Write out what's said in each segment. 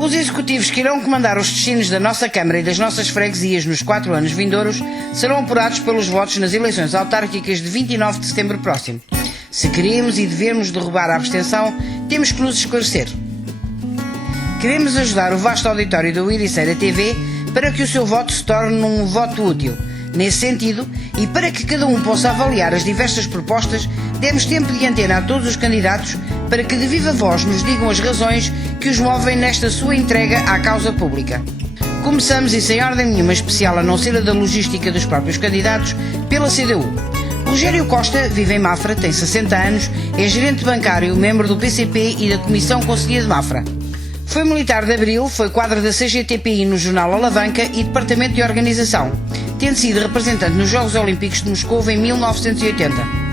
Os executivos que irão comandar os destinos da nossa Câmara e das nossas freguesias nos 4 anos vindouros serão apurados pelos votos nas eleições autárquicas de 29 de setembro próximo. Se queremos e devemos derrubar a abstenção, temos que nos esclarecer. Queremos ajudar o vasto auditório da Ericeira TV para que o seu voto se torne um voto útil. Nesse sentido, e para que cada um possa avaliar as diversas propostas, demos tempo de antena a todos os candidatos para que de viva voz nos digam as razões que os movem nesta sua entrega à causa pública. Começamos, e sem ordem nenhuma especial a não ser a da logística dos próprios candidatos, pela CDU. Rogério Costa vive em Mafra, tem 60 anos, é gerente bancário, membro do PCP e da Comissão Conselhia de Mafra. Foi militar de Abril, foi quadro da CGTPI no jornal Alavanca e Departamento de Organização, tendo sido representante nos Jogos Olímpicos de Moscou em 1980.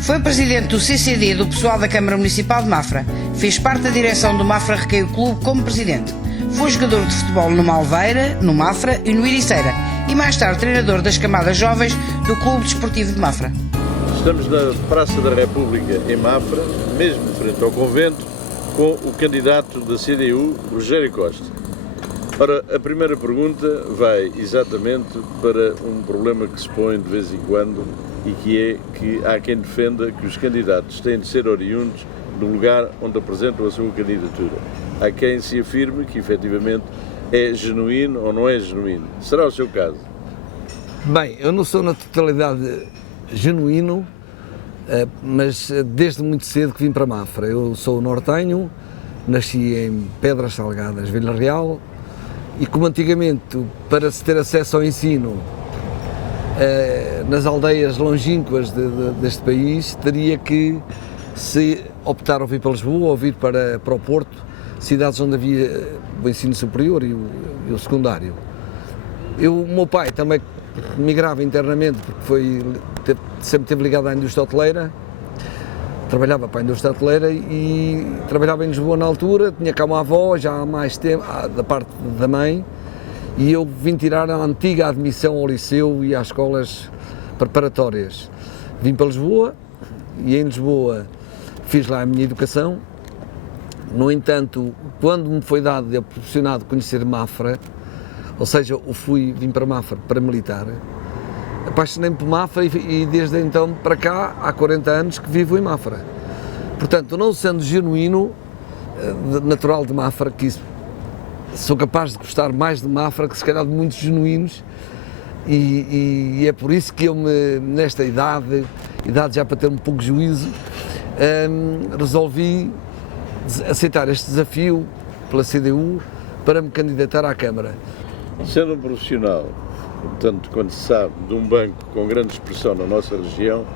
Foi presidente do CCD do pessoal da Câmara Municipal de Mafra, fez parte da direção do Mafra Recreio Clube como presidente. Foi jogador de futebol no Malveira, no Mafra e no Ericeira, e mais tarde treinador das camadas jovens do Clube Desportivo de Mafra. Estamos na Praça da República em Mafra, mesmo frente ao convento, com o candidato da CDU, Rogério Costa. Ora, a primeira pergunta vai exatamente para um problema que se põe de vez em quando, e que é que há quem defenda que os candidatos têm de ser oriundos do lugar onde apresentam a sua candidatura. Há quem se afirme que efetivamente é genuíno ou não é genuíno. Será o seu caso? Bem, eu não sou na totalidade genuíno, mas desde muito cedo que vim para Mafra. Eu sou nortenho, nasci em Pedras Salgadas, Vila Real, e como antigamente, para se ter acesso ao ensino nas aldeias longínquas deste país, teria que se optar ou vir para Lisboa ou vir para o Porto, cidades onde havia o ensino superior e o secundário. O meu pai também migrava internamente, porque sempre esteve ligado à indústria hoteleira, trabalhava para a indústria hoteleira e trabalhava em Lisboa na altura, tinha cá uma avó já há mais tempo, da parte da mãe, e eu vim tirar a antiga admissão ao liceu e às escolas preparatórias. Vim para Lisboa e em Lisboa fiz lá a minha educação. No entanto, quando me foi dado a oportunidade de conhecer Mafra, ou seja, vim para Mafra para militar, apaixonei-me por Mafra e desde então para cá, há 40 anos que vivo em Mafra. Portanto, não sendo genuíno, natural de Mafra, que sou capaz de gostar mais de Mafra que se calhar de muitos genuínos, e é por isso que eu nesta idade já para ter um pouco de juízo, resolvi aceitar este desafio pela CDU para me candidatar à Câmara. Sendo um profissional, tanto quanto se sabe, de um banco com grande expressão na nossa região,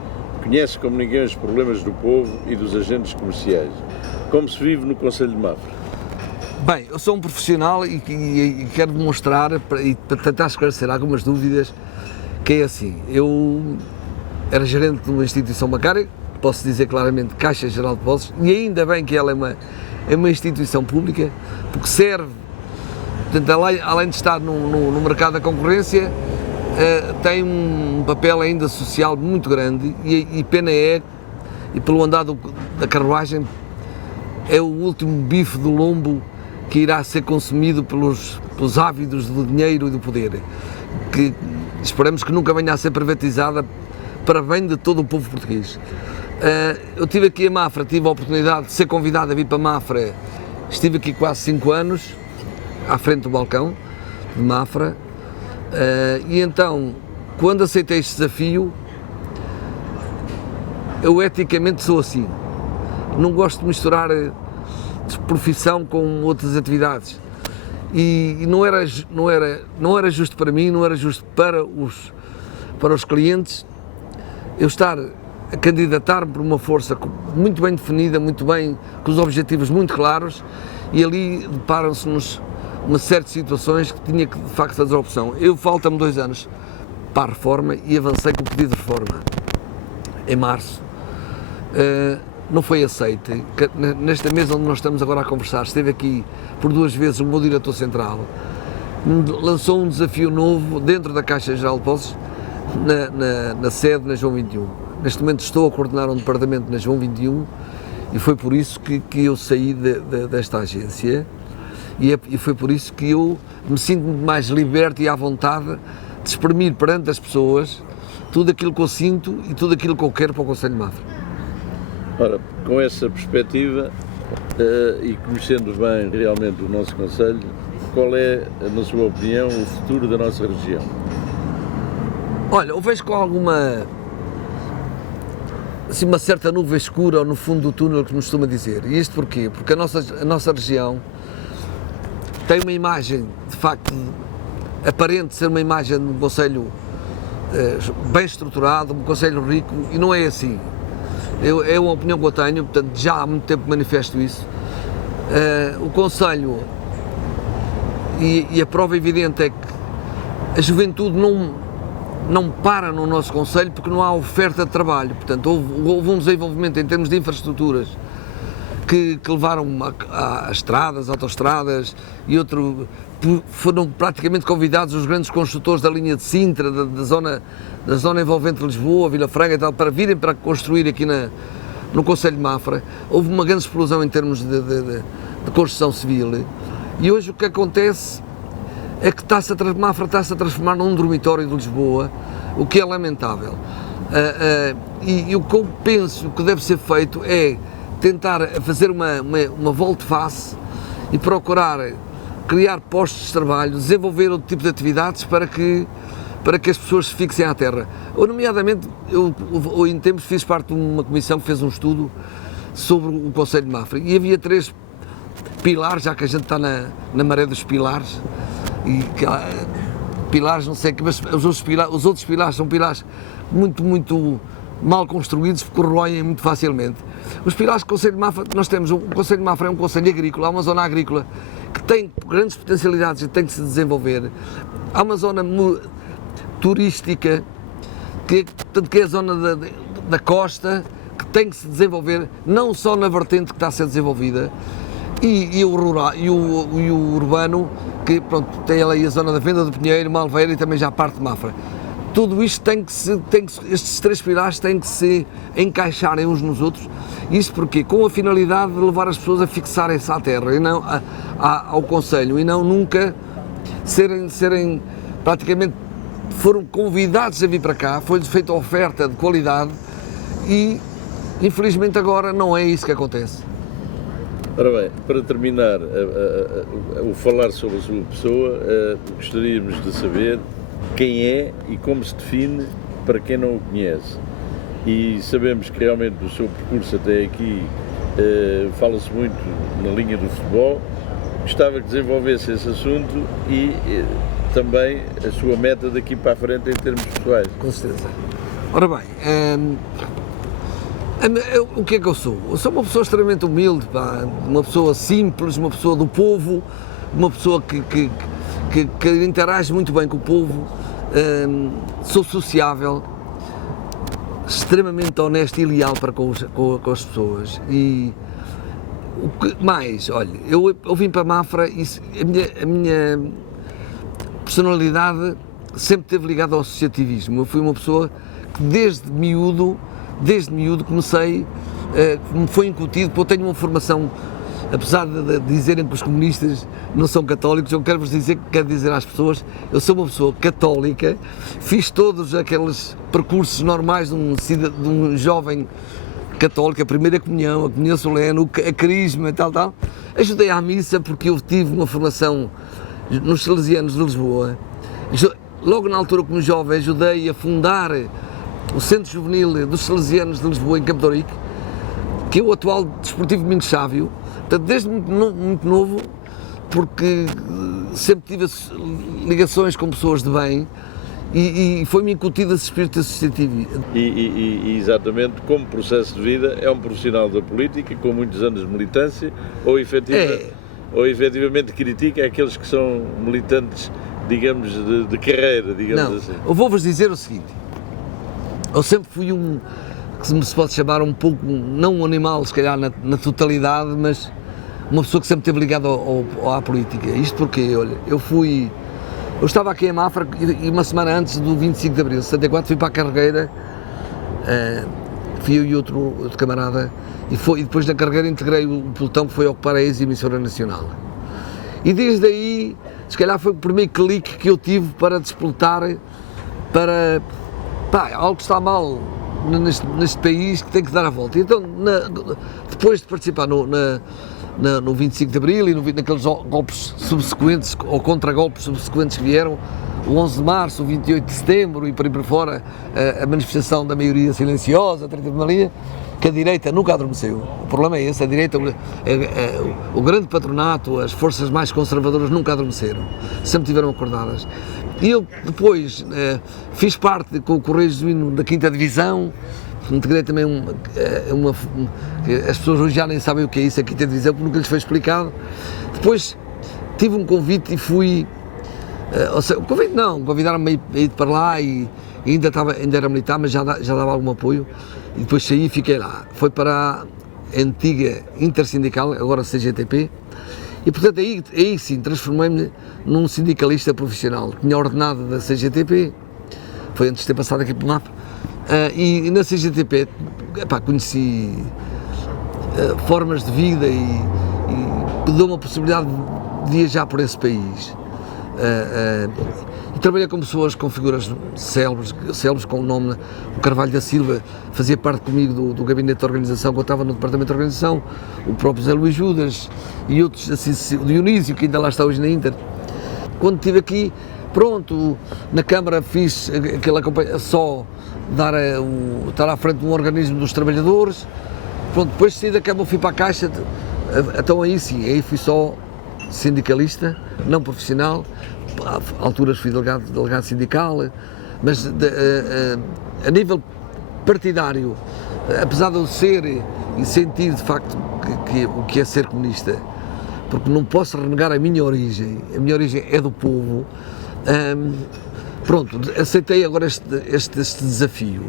conhece como ninguém os problemas do povo e dos agentes comerciais. Como se vive no Conselho de Mafra? Bem, eu sou um profissional e quero demonstrar, para tentar esclarecer algumas dúvidas, que é assim, eu era gerente de uma instituição bancária, posso dizer claramente Caixa Geral de Depósitos, e ainda bem que ela é uma instituição pública, porque serve, portanto, além de estar no mercado da concorrência, tem um papel ainda social muito grande, e pena é, e pelo andar da carruagem, é o último bife do lombo que irá ser consumido pelos ávidos do dinheiro e do poder, que esperamos que nunca venha a ser privatizada para bem de todo o povo português. Eu estive aqui em Mafra, tive a oportunidade de ser convidado a vir para Mafra, estive aqui quase 5 anos, à frente do balcão de Mafra, E então, quando aceitei este desafio, eu eticamente sou assim. Não gosto de misturar profissão com outras atividades. E não era justo para mim, não era justo para os clientes eu estar a candidatar-me por uma força muito bem definida, muito bem, com os objetivos muito claros, e ali deparam-se-nos uma série de situações que tinha que de facto fazer a opção. Falta-me 2 anos para a reforma e avancei com o pedido de reforma em março. Não foi aceite. Nesta mesa onde nós estamos agora a conversar, esteve aqui por 2 vezes o meu diretor central, lançou um desafio novo dentro da Caixa Geral de Depósitos, na sede, na João 21. Neste momento estou a coordenar um departamento na João 21 e foi por isso que eu saí desta agência e foi por isso que eu me sinto muito mais liberto e à vontade de exprimir perante as pessoas tudo aquilo que eu sinto e tudo aquilo que eu quero para o Concelho de Mafra. Ora, com essa perspectiva e conhecendo bem realmente o nosso Concelho, qual é, na sua opinião, o futuro da nossa região? Olha, eu vejo com alguma, assim, uma certa nuvem escura no fundo do túnel, que nos costuma dizer. E isto porquê? Porque a nossa região tem uma imagem, de facto, aparente ser uma imagem de um concelho bem estruturado, um concelho rico, e não é assim. É uma opinião que eu tenho, portanto, já há muito tempo manifesto isso. O concelho, e a prova evidente é que a juventude não para no nosso concelho porque não há oferta de trabalho. Portanto, houve um desenvolvimento em termos de infraestruturas que levaram a estradas, autoestradas e foram praticamente convidados os grandes construtores da linha de Sintra, da zona envolvente de Lisboa, Vila Franca e tal, para virem para construir aqui no Concelho de Mafra. Houve uma grande explosão em termos de construção civil e hoje o que acontece é que Mafra está-se a transformar num dormitório de Lisboa, o que é lamentável. E o que eu penso que deve ser feito é tentar fazer uma volte-face e procurar criar postos de trabalho, desenvolver outro tipo de atividades para que as pessoas se fixem à terra. Ou, nomeadamente, eu em tempos fiz parte de uma comissão que fez um estudo sobre o Concelho de Mafra e havia 3 pilares, já que a gente está na maré dos pilares, e pilares não sei que, mas os outros pilares são pilares muito mal construídos, que corroem muito facilmente. Os pilares do Concelho de Mafra, nós temos, o Concelho de Mafra é um concelho agrícola, há uma zona agrícola que tem grandes potencialidades e tem que se desenvolver. Há uma zona turística, que é a zona da costa, que tem que se desenvolver, não só na vertente que está a ser desenvolvida, e o rural e o urbano, que pronto, tem ali a zona da Venda do Pinheiro, Malveira e também já a parte de Mafra. Tudo isto estes 3 pilares têm que se encaixarem uns nos outros. Isso porque com a finalidade de levar as pessoas a fixarem-se à terra e não ao concelho, e não nunca serem praticamente, foram convidados a vir para cá, foi-lhes feita oferta de qualidade e infelizmente agora não é isso que acontece. Ora bem, para terminar o falar sobre a sua pessoa, gostaríamos de saber quem é e como se define para quem não o conhece. E sabemos que realmente o seu percurso até aqui fala-se muito na linha do futebol. Gostava que desenvolvesse esse assunto e também a sua meta daqui para a frente em termos pessoais. Com certeza. Ora bem, o que é que eu sou? Eu sou uma pessoa extremamente humilde, uma pessoa simples, uma pessoa do povo, uma pessoa que interage muito bem com o povo, sou sociável, extremamente honesto e leal para com as pessoas. E o que mais? Olha, eu vim para Mafra e a minha personalidade sempre esteve ligada ao associativismo. Eu fui uma pessoa que desde miúdo comecei, me foi incutido, porque eu tenho uma formação, apesar de dizerem que os comunistas não são católicos, eu quero dizer às pessoas, eu sou uma pessoa católica, fiz todos aqueles percursos normais de um jovem católico, a primeira comunhão, a comunhão solene, a crisma e tal, ajudei à missa porque eu tive uma formação nos Salesianos de Lisboa, logo na altura, como jovem, ajudei a fundar o Centro Juvenil dos Salesianos de Lisboa, em Campo de Ourique, que é o atual Desportivo Domingos Sávio. Portanto, desde muito novo, porque sempre tive ligações com pessoas de bem e foi-me incutido esse espírito associativo. E exatamente como processo de vida é um profissional da política com muitos anos de militância ou efetivamente critica aqueles que são militantes, digamos, de carreira, digamos assim. Eu vou-vos dizer o seguinte, eu sempre fui que se pode chamar um pouco, não um animal se calhar na totalidade, mas uma pessoa que sempre esteve ligada à política. Isto porque, olha, eu estava aqui em Mafra e uma semana antes do 25 de Abril de 74 fui para a Carregueira, fui eu e outro camarada, e depois na Carregueira integrei o pelotão que foi ocupar a ex-emissora nacional. E desde aí, se calhar foi o primeiro clique que eu tive para despoltar para, algo que está mal neste país que tem que dar a volta. Então, depois de participar no 25 de Abril e naqueles golpes subsequentes, ou contra-golpes subsequentes que vieram, o 11 de Março, o 28 de Setembro e por aí para fora, a manifestação da maioria silenciosa, a 30 de Maria, que a direita nunca adormeceu. O problema é esse, a direita, o grande patronato, as forças mais conservadoras nunca adormeceram, sempre tiveram acordadas. E eu depois fiz parte com o Correio Jesuíno da 5ª Divisão, integrei também as pessoas hoje já nem sabem o que é isso, a 5ª Divisão, porque nunca lhes foi explicado. Depois tive um convite e fui, convidaram-me a ir para lá e ainda era militar, mas já dava algum apoio, e depois saí e fiquei lá. Foi para a antiga Intersindical, agora CGTP, e portanto aí sim transformei-me num sindicalista profissional. Tinha ordenado da CGTP, foi antes de ter passado aqui pelo mapa, e na CGTP conheci formas de vida e deu-me a possibilidade de viajar por esse país. E trabalhei com pessoas, com figuras célebres com o nome, o Carvalho da Silva fazia parte comigo do gabinete de organização, quando eu estava no departamento de organização, o próprio Zé Luís Judas e outros, assim, o Dionísio, que ainda lá está hoje na Inter. Quando estive aqui, pronto, na Câmara fiz aquela campanha, só estar à frente de um organismo dos trabalhadores, pronto, depois de sair da Câmara fui para a Caixa, então aí sim, aí fui só sindicalista, não profissional, à alturas fui delegado sindical, mas a nível partidário, apesar de eu ser e sentir de facto o que é ser comunista, porque não posso renegar a minha origem é do povo, pronto, aceitei agora este desafio,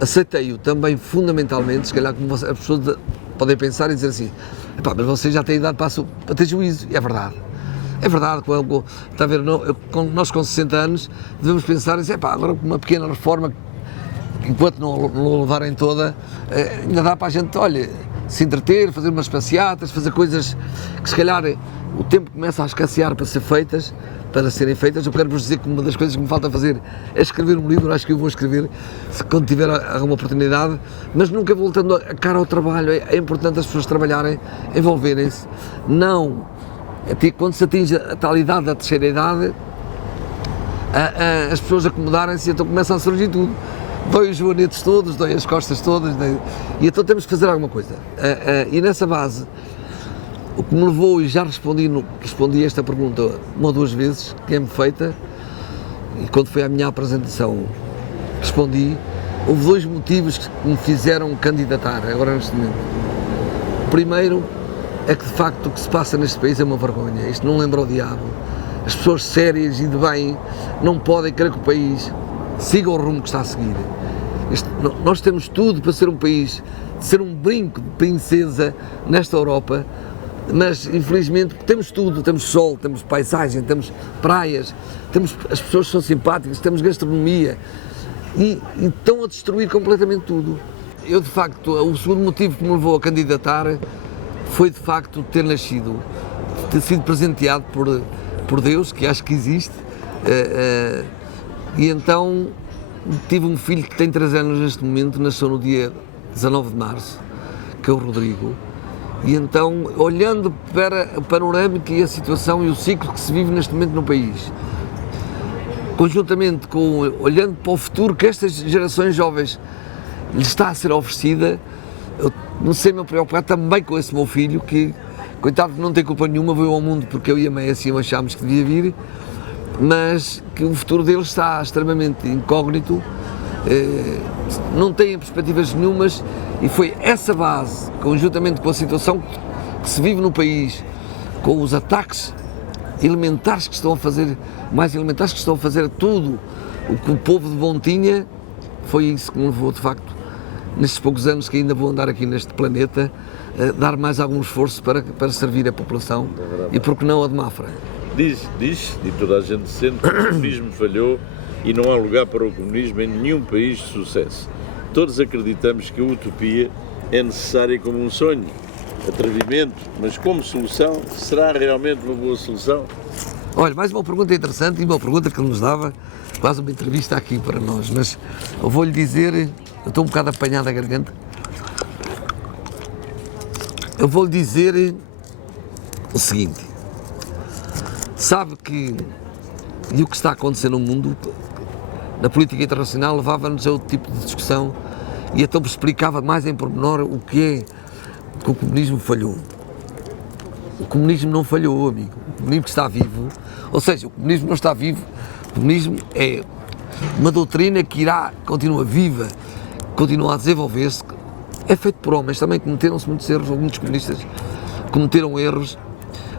aceitei-o também fundamentalmente, se calhar como as pessoas podem pensar e dizer assim, mas você já tem idade para ter juízo, e é verdade. É verdade, está a ver, nós com 60 anos devemos pensar assim, agora com uma pequena reforma, enquanto não levarem toda, ainda dá para a gente, olha, se entreter, fazer umas passeatas, fazer coisas que se calhar o tempo começa a escassear para serem feitas. Eu quero vos dizer que uma das coisas que me falta fazer é escrever um livro, acho que eu vou escrever quando tiver alguma oportunidade, mas nunca voltando a cara ao trabalho. É importante as pessoas trabalharem, envolverem-se, não... Quando se atinge a tal idade, a terceira idade, as pessoas acomodarem-se e então começam a surgir tudo. Dói os joanetes todos, dói as costas todas, e então temos que fazer alguma coisa. E nessa base, o que me levou, e já respondi a esta pergunta uma ou duas vezes, que é-me feita, e quando foi à minha apresentação respondi, houve dois motivos que me fizeram candidatar, agora neste momento. O primeiro é que de facto o que se passa neste país é uma vergonha, isto não lembra o diabo. As pessoas sérias e de bem não podem querer que o país siga o rumo que está a seguir. Nós temos tudo para ser um país, ser um brinco de princesa nesta Europa, mas infelizmente temos tudo, temos sol, temos paisagem, temos praias, as pessoas são simpáticas, temos gastronomia e estão a destruir completamente tudo. Eu de facto, o segundo motivo que me levou a candidatar foi de facto ter sido presenteado por Deus, que acho que existe, e então tive um filho que tem 3 anos neste momento, nasceu no dia 19 de março, que é o Rodrigo, e então olhando para a panorâmica e a situação e o ciclo que se vive neste momento no país, conjuntamente com, olhando para o futuro que estas gerações jovens lhes está a ser oferecida, eu não sei me preocupar também com esse meu filho, que, coitado, não tem culpa nenhuma, veio ao mundo porque eu e a mãe assim achámos que devia vir, mas que o futuro deles está extremamente incógnito, não têm perspectivas nenhumas, e foi essa base, conjuntamente com a situação que se vive no país, com os ataques elementares que estão a fazer, mais elementares que estão a fazer tudo o que o povo de bom tinha, foi isso que me levou, de facto, nestes poucos anos que ainda vou andar aqui neste planeta, dar mais algum esforço para servir a população, e por que não a de Mafra. Diz, e toda a gente sente que o comunismo falhou e não há lugar para o comunismo em nenhum país de sucesso. Todos acreditamos que a utopia é necessária como um sonho, atrevimento, mas como solução, será realmente uma boa solução? Olha, mais uma pergunta interessante e uma pergunta que nos dava quase uma entrevista aqui para nós, mas eu vou-lhe dizer, eu estou um bocado apanhado a garganta, eu vou-lhe dizer o seguinte, sabe que e o que está a acontecer no mundo, na política internacional, levava-nos a outro tipo de discussão e então explicava mais em pormenor o que é que o comunismo falhou. O comunismo não falhou, amigo. O comunismo está vivo, ou seja, o comunismo não está vivo, o comunismo é uma doutrina que continua viva, continua a desenvolver-se, é feito por homens também, cometeram-se muitos erros, muitos comunistas cometeram erros,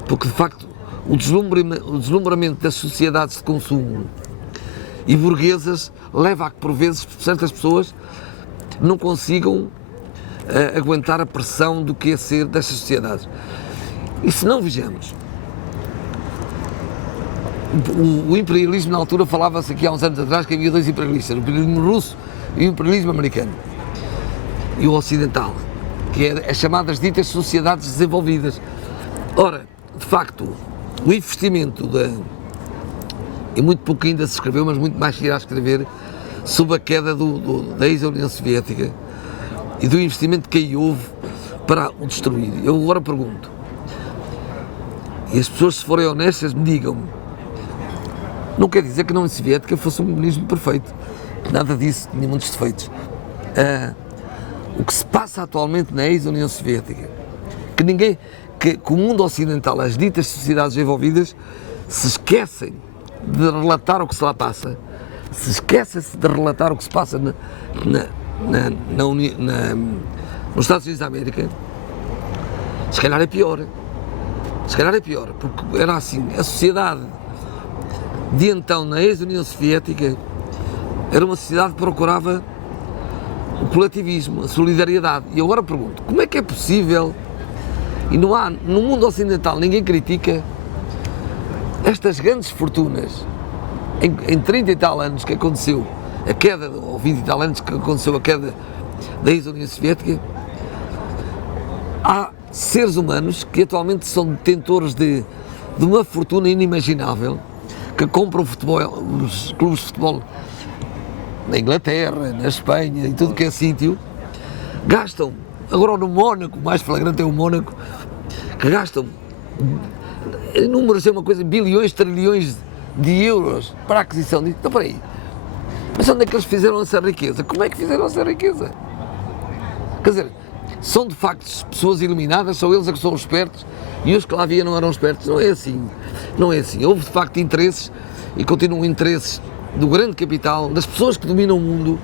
porque de facto o deslumbramento das sociedades de consumo e burguesas leva a que por vezes certas pessoas não consigam aguentar a pressão do que é ser destas sociedades. E se não vejamos, o imperialismo na altura, falava-se aqui há uns anos atrás que havia dois imperialistas, o imperialismo russo e o imperialismo americano, e o ocidental, que é as chamadas ditas sociedades desenvolvidas. Ora, de facto, o investimento e muito pouco ainda se escreveu, mas muito mais se irá escrever, sobre a queda da ex-União Soviética e do investimento que aí houve para o destruir. Eu agora pergunto, e as pessoas, se forem honestas, me digam-me, não quer dizer que a União Soviética fosse um comunismo perfeito, nada disso, tinha muitos defeitos. O que se passa atualmente na ex-União Soviética, que o mundo ocidental, as ditas sociedades desenvolvidas, se esquecem de relatar o que se lá passa, se esquecem-se de relatar o que se passa nos Estados Unidos da América, se calhar é pior. Se calhar é pior, porque era assim, a sociedade de então, na ex-União Soviética, era uma sociedade que procurava o coletivismo, a solidariedade. E eu agora pergunto, como é que é possível, e não há, no mundo ocidental, ninguém critica estas grandes fortunas, em 30 e tal anos que aconteceu a queda, ou 20 e tal anos que aconteceu a queda da ex-União Soviética, há seres humanos que atualmente são detentores de uma fortuna inimaginável, que compram os clubes de futebol na Inglaterra, na Espanha, em tudo que é sítio, gastam, agora no Mónaco, mais flagrante é o Mónaco, que gastam números, é uma coisa, bilhões, trilhões de euros para a aquisição disso. Então, peraí, mas onde é que eles fizeram essa riqueza? Como é que fizeram essa riqueza? Quer dizer, são de facto pessoas iluminadas, são eles que são os espertos e os que lá havia não eram espertos. Não é assim, não é assim. Houve de facto interesses e continuam interesses do grande capital, das pessoas que dominam o mundo,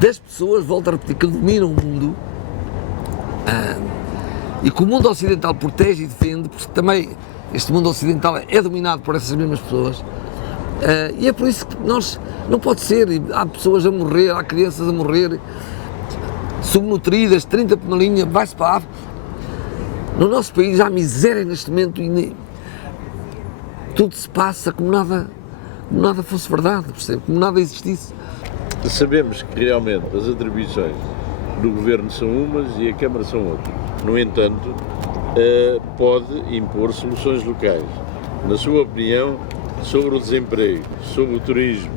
das pessoas, volto a repetir, que dominam o mundo, e que o mundo ocidental protege e defende, porque também este mundo ocidental é dominado por essas mesmas pessoas, e é por isso que nós, não pode ser, há pessoas a morrer, há crianças a morrer, subnutridas, 30 por uma linha, vai-se para a África. No nosso país há miséria neste momento e tudo se passa como nada fosse verdade, percebe? Como nada existisse. Sabemos que realmente as atribuições do Governo são umas e a Câmara são outras. No entanto, pode impor soluções locais. Na sua opinião, sobre o desemprego, sobre o turismo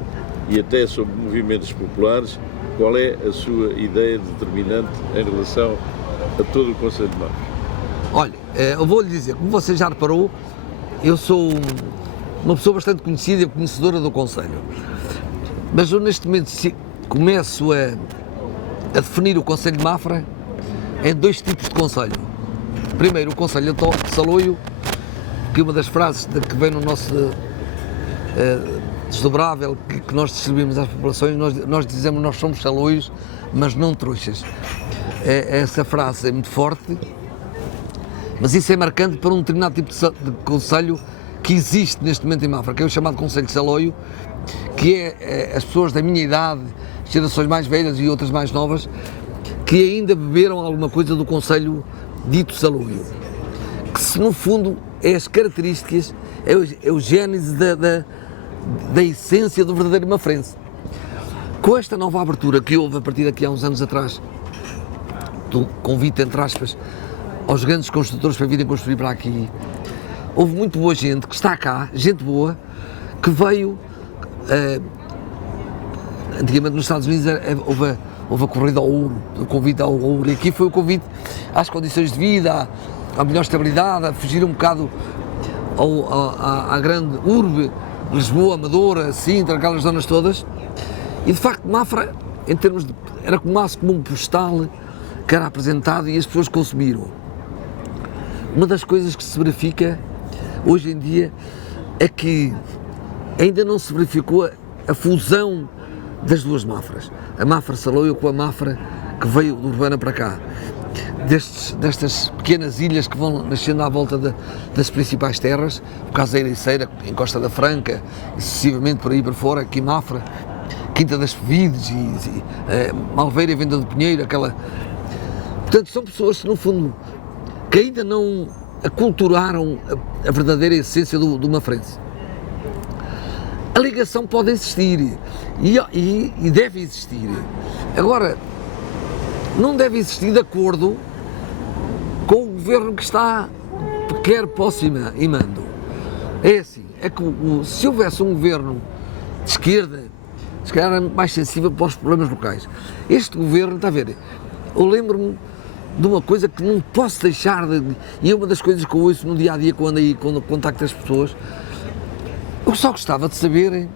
e até sobre movimentos populares, qual é a sua ideia determinante em relação a todo o Conselho de Mafra? Olha, eu vou-lhe dizer, como você já reparou, eu sou uma pessoa bastante conhecida e conhecedora do concelho. Mas eu neste momento começo a definir o concelho de Mafra em dois tipos de concelho. Primeiro, o concelho de Saloio, que uma das frases que vem no nosso desdobrável que nós distribuímos às populações, nós dizemos nós somos saloios, mas não trouxas. Essa frase é muito forte, mas isso é marcante para um determinado tipo de concelho que existe neste momento em Mafra, que é o chamado concelho de Saloio, que é as pessoas da minha idade, gerações mais velhas e outras mais novas, que ainda beberam alguma coisa do concelho dito Saloio, que se no fundo é as características, é o gênese da essência do verdadeiro mafrense. Com esta nova abertura que houve a partir daqui há uns anos atrás, do convite, entre aspas, aos grandes construtores para virem construir para aqui, houve muito boa gente que está cá, gente boa, que veio, antigamente nos Estados Unidos houve a corrida ao ouro, o convite ao ouro, e aqui foi o convite às condições de vida, à melhor estabilidade, a fugir um bocado à grande urbe, Lisboa, Amadora, Sintra, aquelas zonas todas, e de facto Mafra, em termos de, era quase como um postal que era apresentado e as pessoas consumiram. Uma das coisas que se verifica hoje em dia é que ainda não se verificou a fusão das duas Mafras, a Mafra Saloio com a Mafra que veio de Urbana para cá, destas pequenas ilhas que vão nascendo à volta das principais terras, por causa da Ericeira, em Costa da Franca, e sucessivamente por aí para fora, aqui Mafra, Quinta das Fevides, Malveira e Venda do Pinheiro, aquela... Portanto, são pessoas que, no fundo, que ainda não aculturaram a verdadeira essência do mafrense. A ligação pode existir e deve existir. Agora, não deve existir de acordo com o governo que está, quer posse e mando. É assim, é que se houvesse um governo de esquerda, se calhar era mais sensível para os problemas locais. Este governo, está a ver, eu lembro-me de uma coisa que não posso deixar de... E é uma das coisas que eu ouço no dia-a-dia quando contacto as pessoas. Eu só gostava de saber,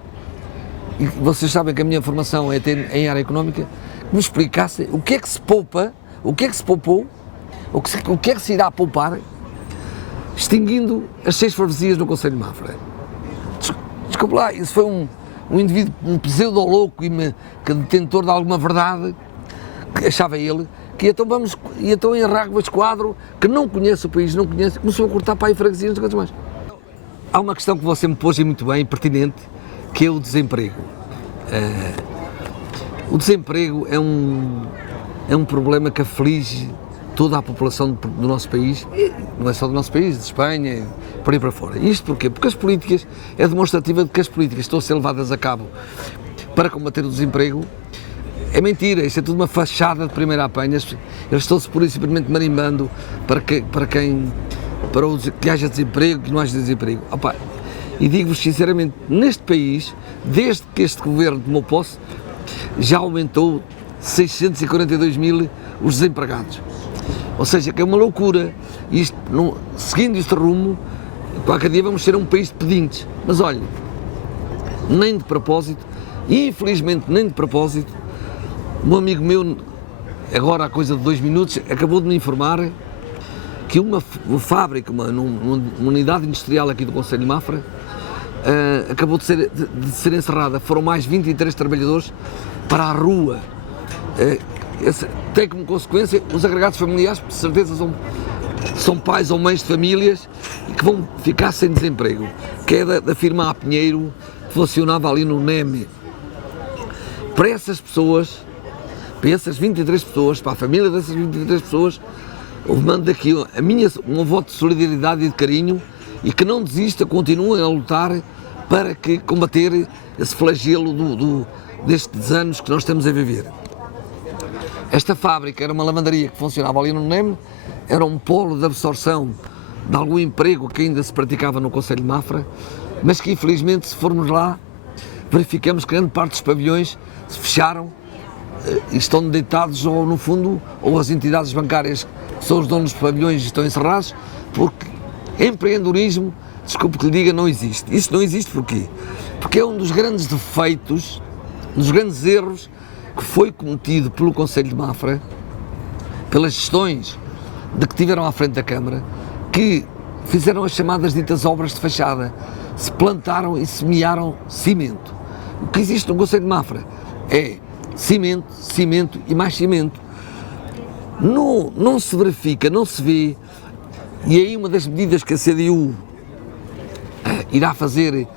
e vocês sabem que a minha formação é em área económica, que me explicassem o que é que se poupa, o que é que se poupou, o que é que se irá poupar, extinguindo as 6 freguesias no concelho de Mafra. Desculpe lá, isso foi um indivíduo, um pseudo-louco que detentor de alguma verdade, que achava ele, que então em Ráguas Quadro, que não conhece o país, não conhece, começou a cortar para aí freguesias, não sei quantos mais. Há uma questão que você me pôs e muito bem, pertinente, que é o desemprego. O desemprego é um problema que aflige toda a população do nosso país, e não é só do nosso país, de Espanha, por aí para fora. Isto porquê? Porque as políticas, é demonstrativa de que as políticas estão a ser levadas a cabo para combater o desemprego. É mentira, isto é tudo uma fachada de primeira apanha, eles estão-se pura e simplesmente marimbando para que haja desemprego, que não haja desemprego. Opa, e digo-vos sinceramente, neste país, desde que este governo tomou posse, já aumentou 642 mil os desempregados. Ou seja, que é uma loucura. Isto, seguindo este rumo, qualquer dia vamos ser um país de pedintes. Mas olha, nem de propósito, infelizmente nem de propósito, um amigo meu, agora há coisa de 2 minutos, acabou de me informar que uma fábrica, uma unidade industrial aqui do concelho de Mafra, acabou de ser encerrada. Foram mais 23 trabalhadores para a rua. Tem como consequência os agregados familiares, de certeza são pais ou mães de famílias e que vão ficar sem desemprego, que é da firma A Pinheiro, que funcionava ali no NEM. Para essas pessoas, para essas 23 pessoas, para a família dessas 23 pessoas, eu mando daqui um voto de solidariedade e de carinho, e que não desista, continuem a lutar para combater esse flagelo destes anos que nós estamos a viver. Esta fábrica era uma lavandaria que funcionava ali no NEM, era um polo de absorção de algum emprego que ainda se praticava no concelho de Mafra, mas que infelizmente, se formos lá, verificamos que grande parte dos pavilhões se fecharam e estão deitados, ou no fundo, ou as entidades bancárias que são os donos dos pavilhões estão encerrados, porque empreendedorismo desculpe que lhe diga, não existe. Isso não existe porquê? Porque é um dos grandes defeitos, um dos grandes erros que foi cometido pelo Conselho de Mafra, pelas gestões de que tiveram à frente da Câmara, que fizeram as chamadas ditas obras de fachada, se plantaram e semearam cimento. O que existe no Conselho de Mafra é cimento, cimento e mais cimento. Não se verifica, não se vê, e aí uma das medidas que a CDU irá fazer,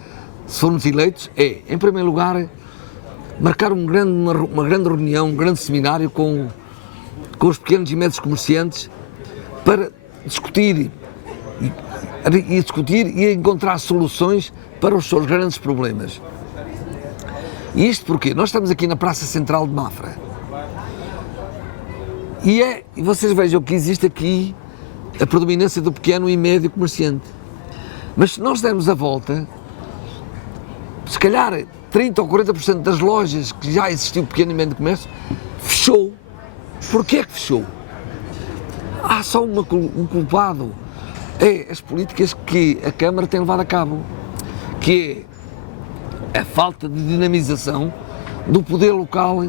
se formos eleitos, é, em primeiro lugar, marcar uma grande reunião, um grande seminário com os pequenos e médios comerciantes para discutir e encontrar soluções para os seus grandes problemas. E isto porque nós estamos aqui na Praça Central de Mafra e vocês vejam que existe aqui a predominância do pequeno e médio comerciante. Mas se nós dermos a volta, se calhar 30 ou 40% das lojas que já existiu pequeno e médio comércio fechou. Porquê é que fechou? Há só um culpado, é as políticas que a Câmara tem levado a cabo, que é a falta de dinamização do poder local,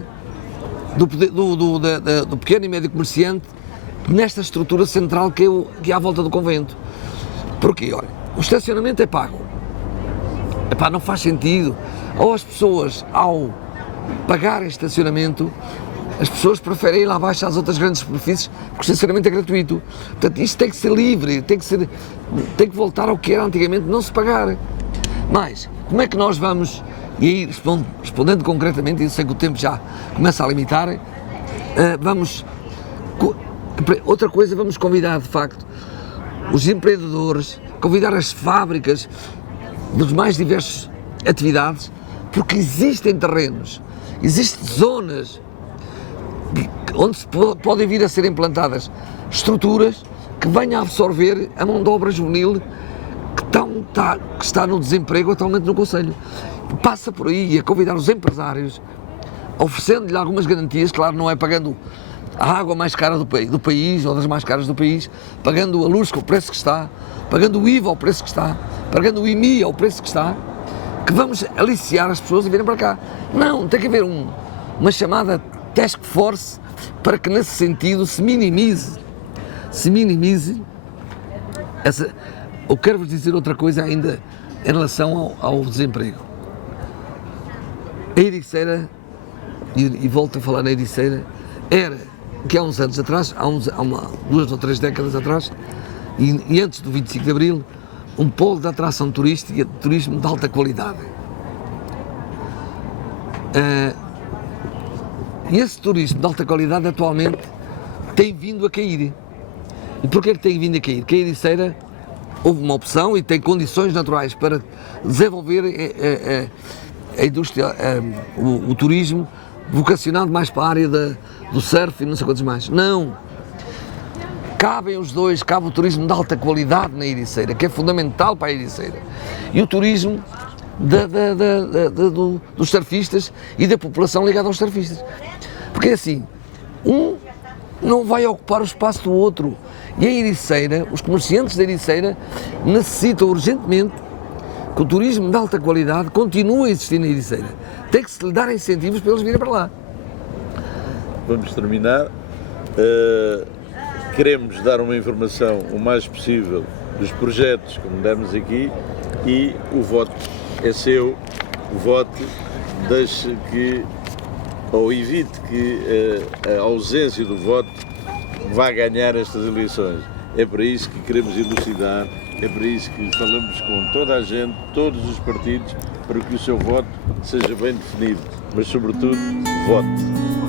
do pequeno e médio comerciante, nesta estrutura central que é à volta do convento. Porquê? Olha, o estacionamento é pago. Epá, não faz sentido. Ou as pessoas, ao pagarem estacionamento, as pessoas preferem ir lá abaixo às outras grandes superfícies, porque o estacionamento é gratuito. Portanto, isto tem que ser livre, tem que voltar ao que era antigamente, não se pagar. Mas, como é que nós vamos, e aí respondendo concretamente, eu sei que o tempo já começa a limitar, outra coisa, vamos convidar de facto os empreendedores, convidar as fábricas dos mais diversas atividades, porque existem terrenos, existem zonas onde podem vir a ser implantadas estruturas que venham a absorver a mão de obra juvenil que está no desemprego atualmente no Conselho. Passa por aí a convidar os empresários, oferecendo-lhe algumas garantias, claro, não é pagando a água mais cara do país ou das mais caras do país, pagando a luz com o preço que está, pagando o IVA ao preço que está, pagando o IMI ao preço que está, que vamos aliciar as pessoas a virem para cá. Não, tem que haver uma chamada task force para que nesse sentido se minimize essa. Eu quero-vos dizer outra coisa ainda em relação ao desemprego. A Ericeira, e volto a falar na Ericeira, era, que há uns anos atrás, há 2 ou 3 décadas atrás, e antes do 25 de Abril, um polo de atração turística, de turismo de alta qualidade. E esse turismo de alta qualidade atualmente tem vindo a cair. E porquê que tem vindo a cair? Que a Ericeira houve uma opção e tem condições naturais para desenvolver a indústria, o turismo vocacionado mais para a área do surf e não sei quantos mais. Não! Cabem os dois, cabe o turismo de alta qualidade na Ericeira, que é fundamental para a Ericeira, e o turismo dos surfistas e da população ligada aos surfistas. Porque assim, um não vai ocupar o espaço do outro. E a Ericeira, os comerciantes da Ericeira necessitam urgentemente que o turismo de alta qualidade continue a existir na Ericeira. Tem que se lhe dar incentivos para eles virem para lá. Vamos terminar. Queremos dar uma informação o mais possível dos projetos, como demos aqui, e o voto é seu. Vote, deixe que, ou evite que a ausência do voto vá ganhar estas eleições. É para isso que queremos elucidar, é para isso que falamos com toda a gente, todos os partidos, para que o seu voto seja bem definido, mas sobretudo, vote.